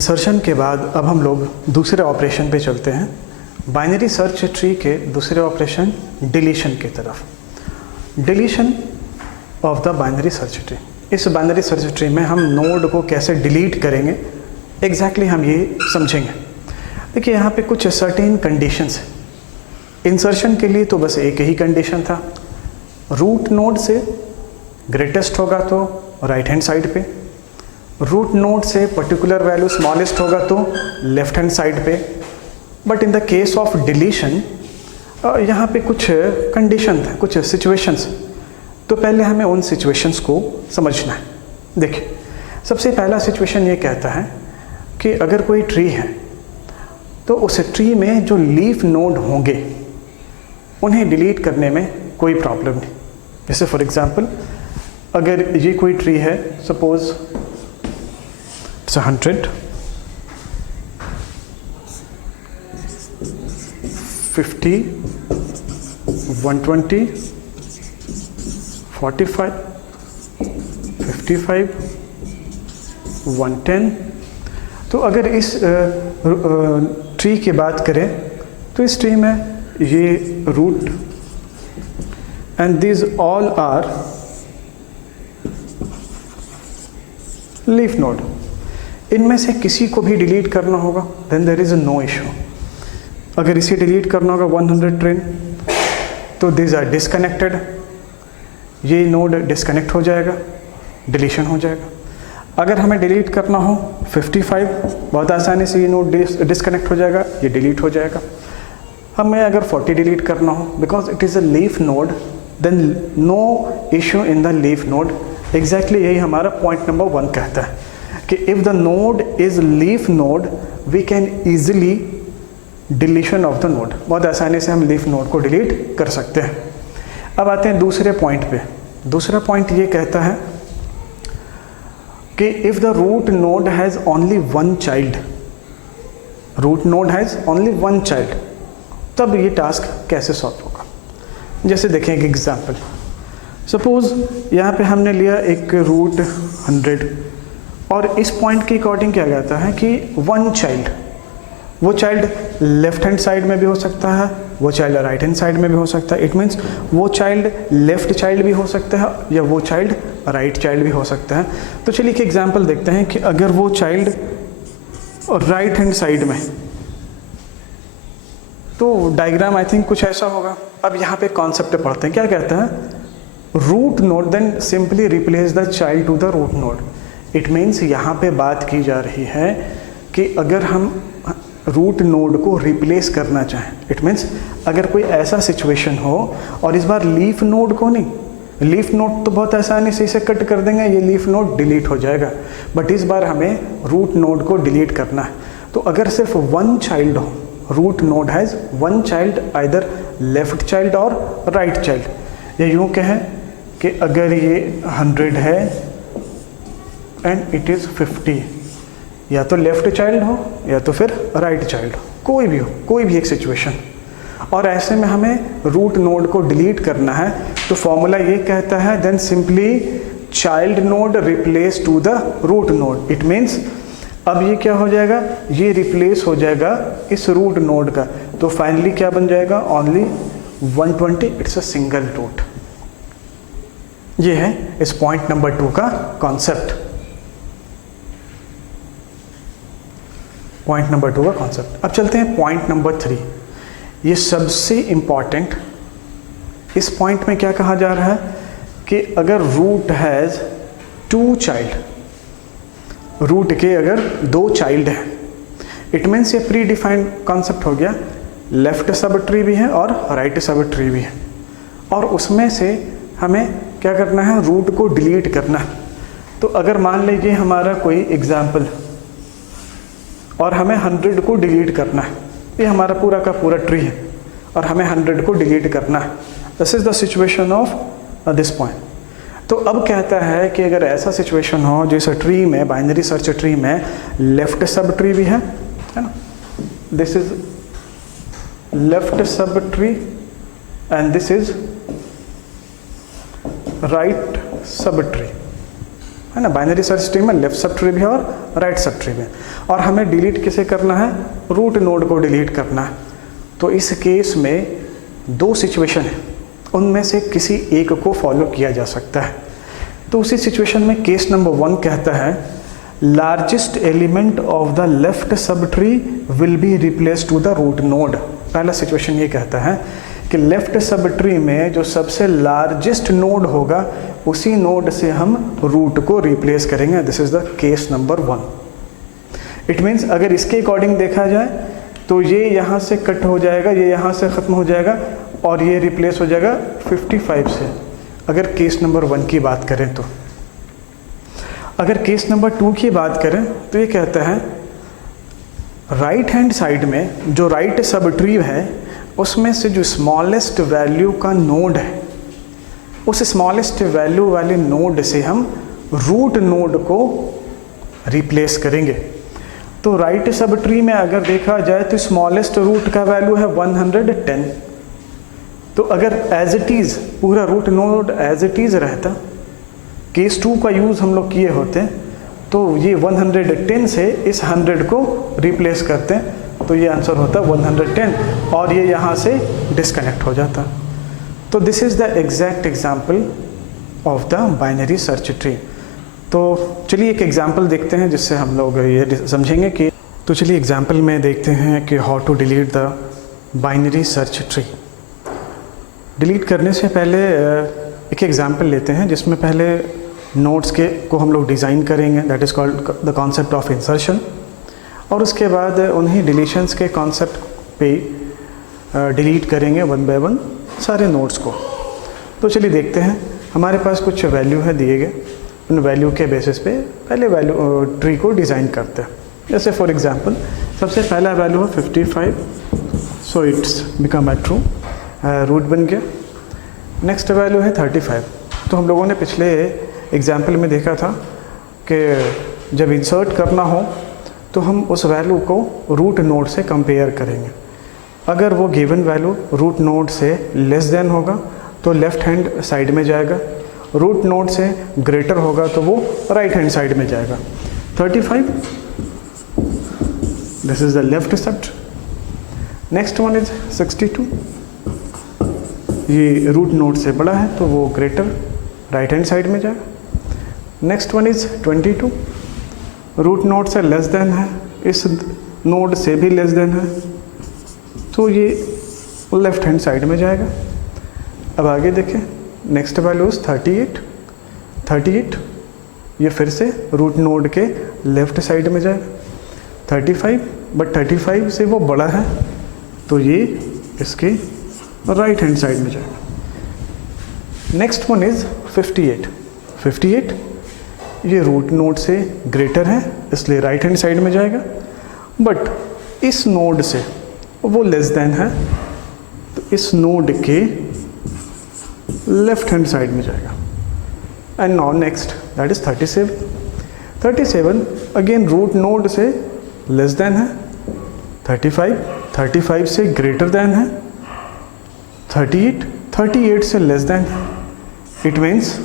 Insertion के बाद अब हम लोग दूसरे ऑपरेशन पे चलते हैं। बाइनरी सर्च ट्री के दूसरे ऑपरेशन डिलीशन की तरफ। Deletion of the binary search tree. इस बाइनरी सर्च ट्री में हम नोड को कैसे डिलीट करेंगे एग्जैक्टली हम ये समझेंगे। देखिए यहाँ पे कुछ सर्टेन कंडीशंस हैं। इंसर्शन के लिए तो बस एक ही कंडीशन था, रूट नोड से ग्रेटेस्ट होगा तो राइट हैंड साइड पे, रूट नोड से पर्टिकुलर वैल्यू स्मॉलेस्ट होगा तो लेफ्ट हैंड साइड पे। But in the case of deletion यहाँ पे कुछ कंडीशन है, कुछ सिचुएशंस। तो पहले हमें उन सिचुएशंस को समझना है। देखिए सबसे पहला सिचुएशन ये कहता है कि अगर कोई ट्री है तो उस ट्री में जो लीफ नोड होंगे उन्हें डिलीट करने में कोई प्रॉब्लम नहीं। जैसे फॉर एग्जांपल अगर ये कोई ट्री है, सपोज it's 100, 50, 120, 45, 55, 110। तो अगर इस ट्री की बात करें तो इस ट्री में ये root and these all are leaf node. इनमें से किसी को भी डिलीट करना होगा then there is no issue. अगर इसे डिलीट करना होगा 110 तो दिस आर डिस्कनेक्टेड, ये नोड डिस्कनेक्ट हो जाएगा, डिलीशन हो जाएगा। अगर हमें डिलीट करना हो 55, बहुत आसानी से ये नोड डिस्कनेक्ट हो जाएगा, ये डिलीट हो जाएगा। हमें अगर 40 डिलीट करना हो because it is a leaf node then no issue in the leaf node. Exactly यही हमारा पॉइंट नंबर 1 कहता है कि if the node is leaf node we can easily deletion of the node. बहुत आसानी से हम लीफ नोड को डिलीट कर सकते हैं। अब आते हैं दूसरे पॉइंट पे। दूसरा पॉइंट ये कहता है कि if the root node has only one child, root node has only one child, तब ये टास्क कैसे सॉल्व होगा। जैसे देखें एक एग्जाम्पल, सपोज यहाँ पे हमने लिया एक रूट 100 और इस पॉइंट के अकॉर्डिंग क्या कहता है कि वन चाइल्ड, वो चाइल्ड लेफ्ट हैंड साइड में भी हो सकता है, वो चाइल्ड राइट हैंड साइड में भी हो सकता है। इट मीन्स वो चाइल्ड लेफ्ट चाइल्ड भी हो सकता है या वो चाइल्ड राइट चाइल्ड भी हो सकता है। तो चलिए एक एग्जांपल देखते हैं कि अगर वो चाइल्ड राइट हैंड साइड में, तो डायग्राम आई थिंक कुछ ऐसा होगा। अब यहाँ पे कॉन्सेप्ट पढ़ते हैं, क्या कहता है, root node then simply replace the child to the root node. It means यहाँ पे बात की जा रही है कि अगर हम रूट नोड को रिप्लेस करना चाहें, इट मीन्स अगर कोई ऐसा सिचुएशन हो और इस बार लीफ नोड को नहीं, लीफ नोड तो बहुत आसानी से इसे कट कर देंगे, ये लीफ नोड डिलीट हो जाएगा, बट इस बार हमें रूट नोड को डिलीट करना है। तो अगर सिर्फ वन चाइल्ड हो, root node has one child, either left child और राइट चाइल्ड। या यूँ कहें कि अगर ये 100 है एंड इट इज़ 50, या तो लेफ्ट चाइल्ड हो या तो फिर राइट चाइल्ड हो, कोई भी हो, कोई भी एक सिचुएशन। और ऐसे में हमें रूट नोड को डिलीट करना है तो फॉर्मूला ये कहता है then simply child node replace to the root node. It means अब ये क्या हो जाएगा, ये रिप्लेस हो जाएगा इस रूट नोड का। तो फाइनली क्या बन जाएगा, only 120, it's a single root. ये है इस पॉइंट नंबर 2 का कॉन्सेप्ट। पॉइंट नंबर 2 का कॉन्सेप्ट। अब चलते हैं पॉइंट नंबर 3। ये सबसे इंपॉर्टेंट, इस पॉइंट में क्या कहा जा रहा है कि अगर रूट हैज़ 2 चाइल्ड, रूट के अगर 2 चाइल्ड हैं, इट मीन्स ये प्री डिफाइंड कॉन्सेप्ट हो गया, लेफ्ट सब ट्री भी है और राइट सब ट्री भी है, और उसमें से हमें क्या करना है, रूट को डिलीट करना है। तो अगर मान लीजिए हमारा कोई एग्जाम्पल और हमें 100 को डिलीट करना है, ये हमारा पूरा का पूरा ट्री है और हमें 100 को डिलीट करना है। This is the situation of this point. तो अब कहता है कि अगर ऐसा सिचुएशन हो जैसे ट्री में, बाइनरी सर्च ट्री में लेफ्ट सब ट्री भी है ना, this is left sub tree and this is right sub tree, है ना। बाइनरी सर्च ट्री में लेफ्ट सब ट्री भी है और राइट सब ट्री भी है, और हमें डिलीट किसे करना है, रूट नोड को डिलीट करना है। तो इस केस में दो सिचुएशन है, उनमें से किसी एक को फॉलो किया जा सकता है। तो उसी सिचुएशन में केस नंबर 1 कहता है largest element of the left sub tree will be replace to the root node. पहला सिचुएशन ये कहता है कि लेफ्ट सब ट्री में जो सबसे लार्जेस्ट नोड होगा उसी नोड से हम रूट को रिप्लेस करेंगे। This is the case number 1। It means अगर इसके अकॉर्डिंग देखा जाए तो ये यहाँ से कट हो जाएगा, ये यहाँ से ख़त्म हो जाएगा और ये रिप्लेस हो जाएगा 55 से, अगर केस नंबर 1 की बात करें तो। अगर केस नंबर 2 की बात करें तो ये कहता है राइट हैंड साइड में जो राइट सब ट्री है उसमें से जो स्मॉलेस्ट वैल्यू का नोड है, उस स्मॉलेस्ट वैल्यू वाले नोड से हम रूट नोड को रिप्लेस करेंगे। तो राइट सब ट्री में अगर देखा जाए तो स्मॉलेस्ट रूट का वैल्यू है 110। तो अगर एज इट इज़ पूरा root node as it is रहता, केस 2 का यूज़ हम लोग किए होते, तो ये 110 से इस 100 को रिप्लेस करते हैं, तो ये आंसर होता 110 और ये यहाँ से डिस्कनेक्ट हो जाता। तो this is the exact example of the binary search tree. तो चलिए एक एग्जाम्पल देखते हैं जिससे हम लोग ये समझेंगे कि, तो चलिए एग्जाम्पल में देखते हैं कि how to delete the binary search tree. Delete करने से पहले एक एग्जाम्पल लेते हैं जिसमें पहले नोड्स के को हम लोग डिज़ाइन करेंगे, that is called the concept of insertion, और उसके बाद उन्हीं डिलीशंस के कॉन्सेप्ट पे डिलीट करेंगे 1 बाय 1 सारे नोड्स को। तो चलिए देखते हैं, हमारे पास कुछ वैल्यू है दिए गए, उन वैल्यू के बेसिस पे पहले वैल्यू ट्री को डिज़ाइन करते हैं। जैसे फॉर एग्जांपल सबसे पहला वैल्यू है 55, so it's become a true, root बन गया। नेक्स्ट वैल्यू है 35। तो हम लोगों ने पिछले एग्जाम्पल में देखा था कि जब इंसर्ट करना हो तो हम उस वैल्यू को रूट नोड से कंपेयर करेंगे। अगर वो गिवन वैल्यू रूट नोड से लेस देन होगा तो लेफ़्ट हैंड साइड में जाएगा, रूट नोड से ग्रेटर होगा तो वो राइट हैंड साइड में जाएगा। 35, दिस इज़ द लेफ्ट सब। नेक्स्ट वन इज 62, ये रूट नोड से बड़ा है तो वो ग्रेटर राइट हैंड साइड में जाएगा। Next one is 22, root node से लेस देन है, इस नोड से भी लेस देन है तो ये लेफ्ट हैंड साइड में जाएगा। अब आगे देखें, नेक्स्ट वैल्यू 38, ये फिर से रूट नोड के लेफ्ट साइड में जाएगा। 35, बट 35 से वो बड़ा है तो ये इसके राइट हैंड साइड में जाएगा। नेक्स्ट वन इज 58, ये रूट नोड से ग्रेटर है इसलिए राइट हैंड साइड में जाएगा, बट इस नोड से वो लेस देन है तो इस नोड के लेफ्ट हैंड साइड में जाएगा। And now next that is 37, again root node से लेस देन है, 35 से ग्रेटर देन है, 38 से लेस देन है। इट मीन्स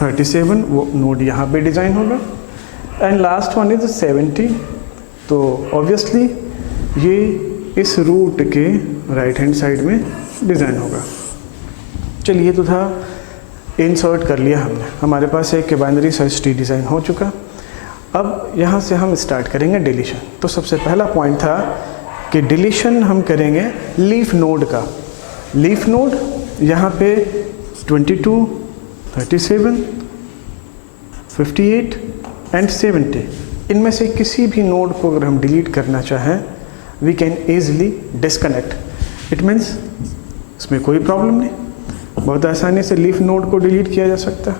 37 वो नोड यहाँ पे डिज़ाइन होगा। एंड लास्ट वन इज 70, तो ऑब्वियसली ये इस रूट के राइट हैंड साइड में डिज़ाइन होगा। चलिए तो था इंसर्ट कर लिया हमने, हमारे पास एक बाइनरी सर्च ट्री डिज़ाइन हो चुका। अब यहाँ से हम स्टार्ट करेंगे डिलीशन। तो सबसे पहला पॉइंट था कि डिलीशन हम करेंगे लीफ नोड का। लीफ नोड यहाँ पे 22, 37, 58 एंड 70, इनमें से किसी भी नोड को अगर हम डिलीट करना चाहें we can easily disconnect. It means इसमें कोई प्रॉब्लम नहीं, बहुत आसानी से लीफ नोड को डिलीट किया जा सकता है।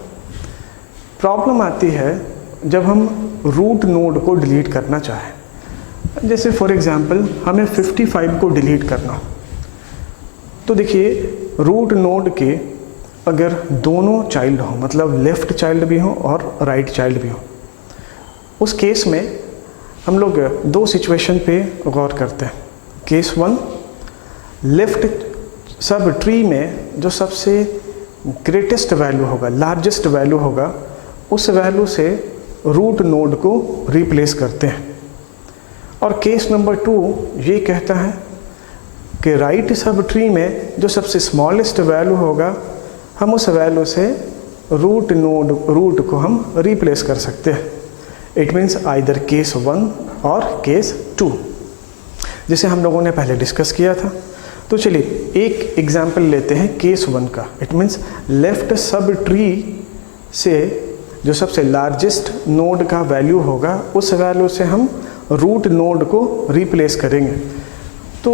प्रॉब्लम आती है जब हम रूट नोड को डिलीट करना चाहें। जैसे फॉर एग्जांपल हमें 55 को डिलीट करना हो, तो देखिए रूट नोड के अगर दोनों चाइल्ड हो, मतलब लेफ़्ट चाइल्ड भी हो और राइट चाइल्ड भी हो, उस केस में हम लोग दो सिचुएशन पे गौर करते हैं। केस 1, लेफ़्ट सब ट्री में जो सबसे ग्रेटेस्ट वैल्यू होगा, लार्जेस्ट वैल्यू होगा, उस वैल्यू से रूट नोड को रिप्लेस करते हैं। और केस नंबर 2 ये कहता है कि राइट सब ट्री में जो सबसे स्मॉलेस्ट वैल्यू होगा हम उस वैल्यू से रूट को हम रिप्लेस कर सकते हैं। इट मीन्स आइदर केस 1 और केस 2, जिसे हम लोगों ने पहले डिस्कस किया था। तो चलिए एक एग्जाम्पल लेते हैं केस 1 का। It means left sub tree से जो सबसे लार्जेस्ट नोड का वैल्यू होगा उस वैल्यू से हम रूट नोड को रिप्लेस करेंगे। तो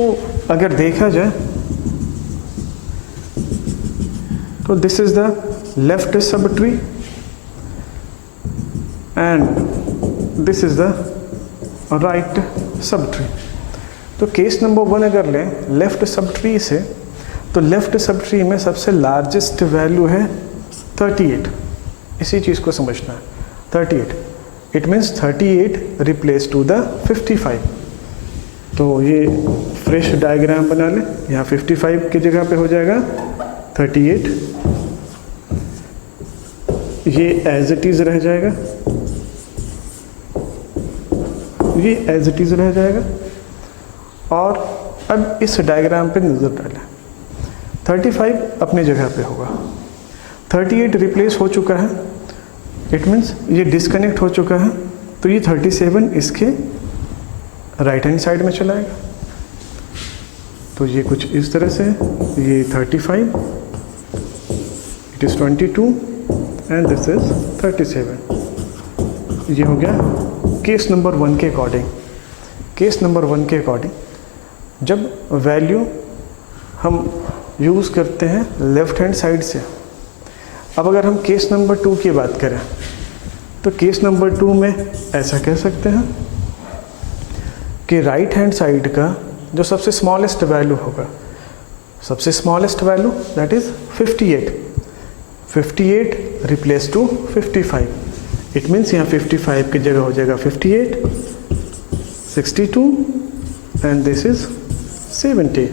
अगर देखा जाए तो this is the left sub tree and this is the right sub tree. तो केस नंबर 1 अगर लें लेफ्ट सब ट्री से, तो लेफ्ट सब ट्री में सबसे लार्जेस्ट वैल्यू है 38। इसी चीज़ को समझना है, 38। It means 38 replace to the 55। तो ये फ्रेश डायग्राम बना लें, यहाँ 55 की जगह पे हो जाएगा 38, ये एज इट इज़ रह जाएगा, ये एज इट इज़ रह जाएगा। और अब इस डायग्राम पे नज़र डालें, 35 अपनी जगह पे होगा, 38 रिप्लेस हो चुका है, इट मीन्स ये डिस्कनेक्ट हो चुका है, तो ये 37 इसके राइट हैंड साइड में चला आएगा। तो ये कुछ इस तरह से, ये 35, it is 22 and this is 37। ये हो गया केस नंबर 1 के अकॉर्डिंग। केस नंबर 1 के अकॉर्डिंग जब वैल्यू हम यूज़ करते हैं लेफ्ट हैंड साइड से। अब अगर हम केस नंबर 2 की बात करें तो केस नंबर 2 में ऐसा कह सकते हैं कि राइट हैंड साइड का जो सबसे स्मॉलेस्ट वैल्यू होगा, सबसे smallest value that is 58, 58 replace to 55। It means यहाँ 55 की जगह हो जाएगा 58, 62 एंड दिस इज 70।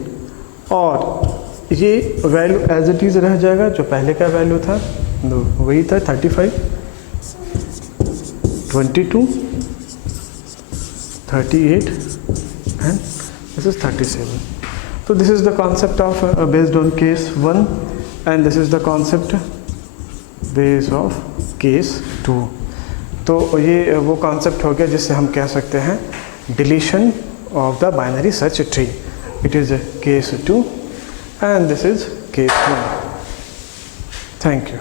और ये वैल्यू एज इट इज़ रह जाएगा, जो पहले का वैल्यू था वही था 35, 22, 38 and this is 37। So this is the concept of based on case 1 and this is the concept based of case 2। तो ये वो कॉन्सेप्ट हो गया जिससे हम कह सकते हैं deletion of the binary search tree. It is case 2 and this is case 1। Thank you.